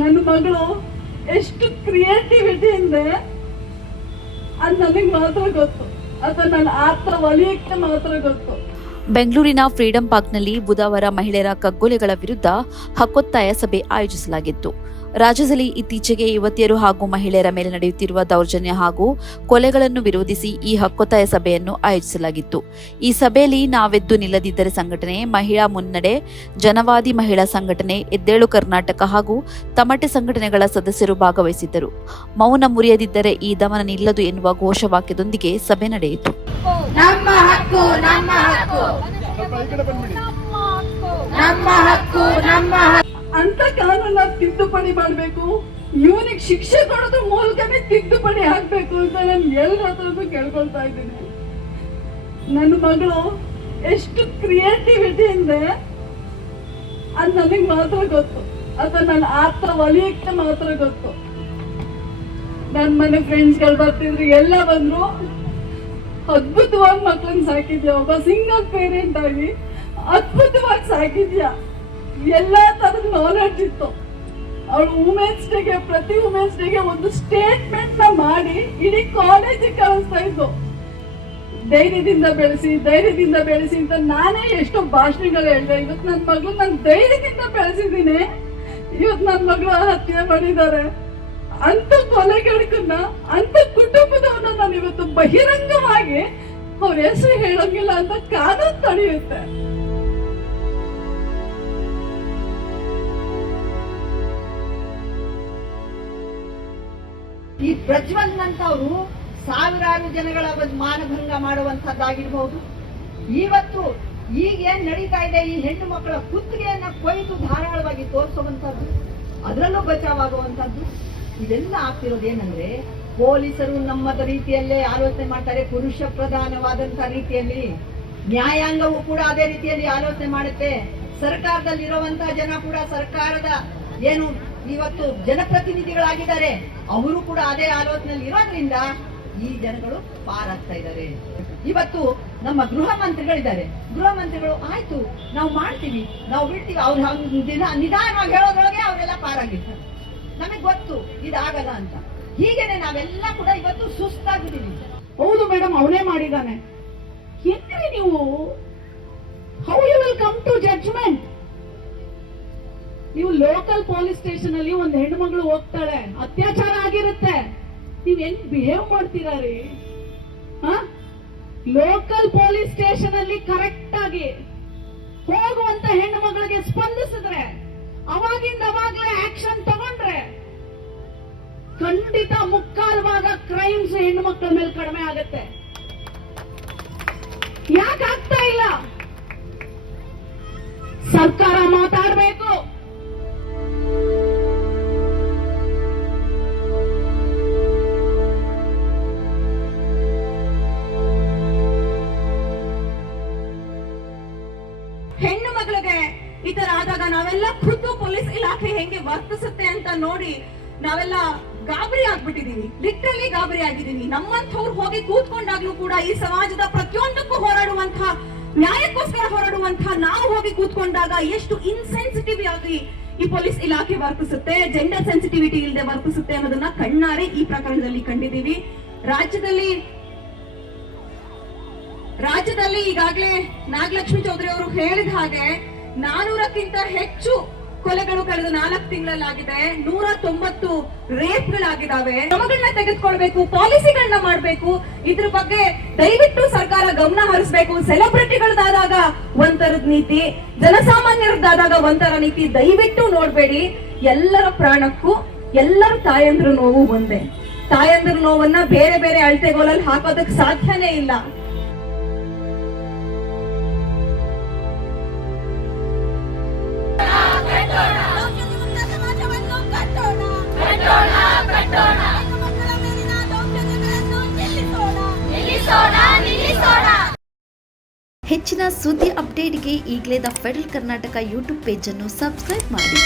ನನ್ನ ಮಗಳು ಎಷ್ಟು ಕ್ರಿಯೇಟಿವಿಟಿಯಿಂದ ಅದು ನನಗೆ ಮಾತ್ರ ಗೊತ್ತು, ಅಥವಾ ನನ್ನ ಆತ್ರ ವಲಯಕ್ಕೆ ಮಾತ್ರ ಗೊತ್ತು. ಬೆಂಗಳೂರಿನ ಫ್ರೀಡಂ ಪಾರ್ಕ್ನಲ್ಲಿ ಬುಧವಾರ ಮಹಿಳೆಯರ ಕಗ್ಗೊಲೆಗಳ ವಿರುದ್ಧ ಹಕ್ಕೊತ್ತಾಯ ಸಭೆ ಆಯೋಜಿಸಲಾಗಿತ್ತು. ರಾಜ್ಯದಲ್ಲಿ ಇತ್ತೀಚೆಗೆ ಯುವತಿಯರು ಹಾಗೂ ಮಹಿಳೆಯರ ಮೇಲೆ ನಡೆಯುತ್ತಿರುವ ದೌರ್ಜನ್ಯ ಹಾಗೂ ಕೊಲೆಗಳನ್ನು ವಿರೋಧಿಸಿ ಈ ಹಕ್ಕೊತ್ತಾಯ ಸಭೆಯನ್ನು ಆಯೋಜಿಸಲಾಗಿತ್ತು. ಈ ಸಭೆಯಲ್ಲಿ ನಾವೆದ್ದು ನಿಲ್ಲದಿದ್ದರೆ ಸಂಘಟನೆ, ಮಹಿಳಾ ಮುನ್ನಡೆ, ಜನವಾದಿ ಮಹಿಳಾ ಸಂಘಟನೆ, ಎದ್ದೇಳು ಕರ್ನಾಟಕ ಹಾಗೂ ತಮಟೆ ಸಂಘಟನೆಗಳ ಸದಸ್ಯರು ಭಾಗವಹಿಸಿದ್ದರು. ಮೌನ ಮುರಿಯದಿದ್ದರೆ ಈ ದಮನ ನಿಲ್ಲದು ಎನ್ನುವ ಘೋಷವಾಕ್ಯದೊಂದಿಗೆ ಸಭೆ ನಡೆಯಿತು. ನಮ್ಮ ಹಕ್ಕು ನಮ್ಮ ಹಕ್ಕು ನಮ್ಮ ಹಕ್ಕು ನಮ್ಮ ಅಂತ ಕಾನೂನ ತಿದ್ದುಪಡಿ ಮಾಡಬೇಕು, ಇವನಿಗೆ ಶಿಕ್ಷೆ ಕೊಡೋದ್ರ ಮೂಲಕನೇ ತಿದ್ದುಪಡಿ ಆಗ್ಬೇಕು ಅಂತ ನಾನು ಎಲ್ಲರ ಹತ್ರನೂ ಕೇಳ್ಕೊಳ್ತಾ ಇದ್ದೀನಿ. ನನ್ನ ಮಗಳು ಎಷ್ಟು ಕ್ರಿಯೇಟಿವಿಟಿಯಿಂದ ಅದು ನನಗೆ ಮಾತ್ರ ಗೊತ್ತು, ಅಥವಾ ನನ್ನ ಆತ್ರ ವಲಯಕ್ಕೆ ಮಾತ್ರ ಗೊತ್ತು. ನನ್ನ ಮನೆ ಫ್ರೆಂಡ್ಸ್ಗಳು ಬರ್ತಿದ್ರು, ಎಲ್ಲ ಬಂದ್ರು. ಅದ್ಭುತವಾಗಿ ಮಕ್ಕಳನ್ನ ಸಾಕಿದ್ಯಾ, ಒಬ್ಬ ಸಿಂಗಲ್ ಪೇರೆಂಟ್ ಆಗಿ ಅದ್ಭುತವಾಗಿ ಸಾಕಿದ್ಯಾ. ಎಲ್ಲಾ ತರದ ನಾಲೆಡ್ಜ್ ಇತ್ತು. ಅವಳು ವುಮೆನ್ಸ್ ಡೇಗೆ, ಪ್ರತಿ ವುಮೆನ್ಸ್ ಡೇಗೆ ಒಂದು ಸ್ಟೇಟ್ಮೆಂಟ್ ನ ಮಾಡಿ ಇಡೀ ಕಾಲೇಜಿಗೆ ಕಳಿಸ್ತಾ ಇದ್ದು. ಧೈರ್ಯದಿಂದ ಬೆಳೆಸಿ ಅಂತ ನಾನೇ ಎಷ್ಟೋ ಭಾಷಣಗಳು ಹೇಳಿದೆ. ಇವತ್ತು ನನ್ನ ಮಗಳು ನಾನು ಧೈರ್ಯದಿಂದ ಬೆಳೆಸಿದ್ದೀನಿ. ಇವತ್ತು ನನ್ನ ಮಗಳು ಹತ್ಯೆ ಮಾಡಿದ್ದಾರೆ. ಅಂತ ಕೊಲೆಗಡಕನ್ನ, ಅಂತ ಕುಟುಂಬದವನ್ನ ನಾನು ಇವತ್ತು ಬಹಿರಂಗವಾಗಿ ಅವ್ರ ಹೆಸರು ಹೇಳಂಗಿಲ್ಲ ಅಂತ ಕಾನೂನು ತಡೆಯುತ್ತೆ. ಈ ಪ್ರಜ್ವಲ್ ಅಂತವರು ಸಾವಿರಾರು ಜನಗಳ ಮಾನಭಂಗ ಮಾಡುವಂತದ್ದಾಗಿರ್ಬಹುದು. ಇವತ್ತು ಈಗ ಏನ್ ನಡೀತಾ ಇದೆ, ಈ ಹೆಣ್ಣು ಮಕ್ಕಳ ಕುತ್ತಿಗೆಯನ್ನ ಕೊಯ್ದು ಧಾರಾಳವಾಗಿ ತೋರಿಸುವಂತದ್ದು, ಅದರಲ್ಲೂ ಬಚಾವಾಗುವಂತದ್ದು, ಇದೆಲ್ಲ ಆಗ್ತಿರೋದೇನಂದ್ರೆ ಪೊಲೀಸರು ನಮ್ಮದ ರೀತಿಯಲ್ಲೇ ಆಲೋಚನೆ ಮಾಡ್ತಾರೆ, ಪುರುಷ ಪ್ರಧಾನವಾದಂತಹ ರೀತಿಯಲ್ಲಿ. ನ್ಯಾಯಾಂಗವೂ ಕೂಡ ಅದೇ ರೀತಿಯಲ್ಲಿ ಆಲೋಚನೆ ಮಾಡುತ್ತೆ. ಸರ್ಕಾರದಲ್ಲಿರುವಂತಹ ಜನ ಕೂಡ, ಸರ್ಕಾರದ ಏನು ಇವತ್ತು ಜನಪ್ರತಿನಿಧಿಗಳಾಗಿದ್ದಾರೆ, ಅವರು ಕೂಡ ಅದೇ ಆಲೋಚನೆಯಲ್ಲಿ ಇರೋದ್ರಿಂದ ಈ ಜನಗಳು ಪಾರಾಗ್ತಾ ಇದ್ದಾರೆ. ಇವತ್ತು ನಮ್ಮ ಗೃಹ ಮಂತ್ರಿಗಳಿದ್ದಾರೆ, ಗೃಹ ಮಂತ್ರಿಗಳು ಆಯ್ತು ನಾವು ಮಾಡ್ತೀವಿ, ನಾವು ಬಿಡ್ತೀವಿ, ಅವ್ರು ನಿಧಾನವಾಗಿ ಹೇಳೋದ್ರೊಳಗೆ ಅವರೆಲ್ಲ ಪಾರಾಗಿರ್ತಾರೆ. ನಮಗೆ ಗೊತ್ತು ಇದಾಗಲ್ಲ ಅಂತ. ಹೀಗೇನೆ ನಾವೆಲ್ಲ ಕೂಡ ಇವತ್ತು ಸುಸ್ತಾಗಿದ್ದೀವಿ. ಹೌದು ಮೇಡಮ್, ಅವನೇ ಮಾಡಿದ್ದಾನೆ. ಹೆಂಗ್ರಿ ನೀವು, how you will come to judgement? ನೀವು ಲೋಕಲ್ ಪೊಲೀಸ್ ಸ್ಟೇಷನ್ ಅಲ್ಲಿ ಒಂದು ಹೆಣ್ಣು ಮಗಳು ಹೋಗ್ತಾಳೆ, ಅತ್ಯಾಚಾರ ಆಗಿರುತ್ತೆ, ನೀವ್ ಹೆಂಗ್ ಬಿಹೇವ್ ಮಾಡ್ತೀರಾ ರೀ? ಲೋಕಲ್ ಪೊಲೀಸ್ ಸ್ಟೇಷನ್ ಅಲ್ಲಿ ಕರೆಕ್ಟ್ ಆಗಿ ಹೋಗುವಂತ ಹೆಣ್ಣು ಮಗಳಿಗೆ ಸ್ಪಂದಿಸಿದ್ರೆ, ಅವಾಗಿಂದ ಅವಾಗ್ಲೇ ಆಕ್ಷನ್ ತಗೊಂಡ್ರೆ ಖಂಡಿತ ಮುಕ್ಕಾಲು ಭಾಗ ಕ್ರೈಮ್ಸ್ ಹೆಣ್ಣು ಮಕ್ಕಳ ಮೇಲೆ ಕಡಿಮೆ ಆಗುತ್ತೆ. ಯಾಕೆ ಆಗ್ತಾ ಇಲ್ಲ? ಸರ್ಕಾರ ಮಾತಾಡಬೇಕು. ಹೆಣ್ಣು ಮಗಳಿಗೆ ಈ ತರ ಆದಾಗ ನಾವೆಲ್ಲ ಖುದ್ದು ಪೊಲೀಸ್ ಇಲಾಖೆ ಹೆಂಗೆ ವರ್ತಿಸುತ್ತೆ ಅಂತ ನೋಡಿ ನಾವೆಲ್ಲ ಗಾಬರಿ ಆಗ್ಬಿಟ್ಟಿದೀವಿ, ಲಿಟ್ರಲಿ ಗಾಬರಿ ಆಗಿದೀವಿ. ನಮ್ಮಂಥವ್ರು ಹೋಗಿ ಕೂತ್ಕೊಂಡಾಗ್ಲೂ ಕೂಡ ಈ ಸಮಾಜದ ಪ್ರತಿಯೊಂದಕ್ಕೂ ಹೋರಾಡುವಂತಹ, ನ್ಯಾಯಕ್ಕೋಸ್ಕರ ಹೋರಾಡುವಂತಹ ನಾವು ಹೋಗಿ ಕೂತ್ಕೊಂಡಾಗ ಎಷ್ಟು ಇನ್ಸೆನ್ಸಿಟಿವ್ ಆಗಿ ಈ ಪೊಲೀಸ್ ಇಲಾಖೆ ವರ್ತಿಸುತ್ತೆ, ಜೆಂಡರ್ ಸೆನ್ಸಿಟಿವಿಟಿ ಇಲ್ಲದೆ ವರ್ತಿಸುತ್ತೆ ಅನ್ನೋದನ್ನ ಕಣ್ಣಾರೆ ಈ ಪ್ರಕರಣದಲ್ಲಿ ಕಂಡಿದ್ದೀವಿ. ರಾಜ್ಯದಲ್ಲಿ ಈಗಾಗಲೇ ನಾಗಲಕ್ಷ್ಮಿ ಚೌಧರಿ ಅವರು ಹೇಳಿದ ಹಾಗೆ 400ಕ್ಕಿಂತ ಹೆಚ್ಚು ಕೊಲೆಗಳು ಕಳೆದ 4 ತಿಂಗಳಲ್ಲಾಗಿದೆ. 190 ರೇಪ್ಗಳಾಗಿದ್ದಾವೆ. ಕ್ರಮಗಳನ್ನ ತೆಗೆದುಕೊಳ್ಬೇಕು, ಪಾಲಿಸಿಗಳನ್ನ ಮಾಡಬೇಕು. ಇದ್ರ ಬಗ್ಗೆ ದಯವಿಟ್ಟು ಸರ್ಕಾರ ಗಮನ ಹರಿಸಬೇಕು. ಸೆಲೆಬ್ರಿಟಿಗಳದಾದಾಗ ಒಂಥರದ ನೀತಿ, ಜನಸಾಮಾನ್ಯರದ್ದಾದಾಗ ಒಂಥರ ನೀತಿ ದಯವಿಟ್ಟು ನೋಡ್ಬೇಡಿ. ಎಲ್ಲರ ಪ್ರಾಣಕ್ಕೂ ಎಲ್ಲರ ತಾಯಂದ್ರ ನೋವು ಒಂದೇ. ತಾಯಂದ್ರ ನೋವನ್ನ ಬೇರೆ ಬೇರೆ ಅಳತೆಗೋಲಲ್ಲಿ ಹಾಕೋದಕ್ಕೆ ಸಾಧ್ಯನೇ ಇಲ್ಲ. ಹೆಚ್ಚಿನ ಸುದ್ದಿ ಅಪ್ಡೇಟ್ಗೆ ಈಗಲೇ the federal Karnataka YouTube page ಅನ್ನು ಸಬ್ಸ್ಕ್ರೈಬ್ ಮಾಡಿ.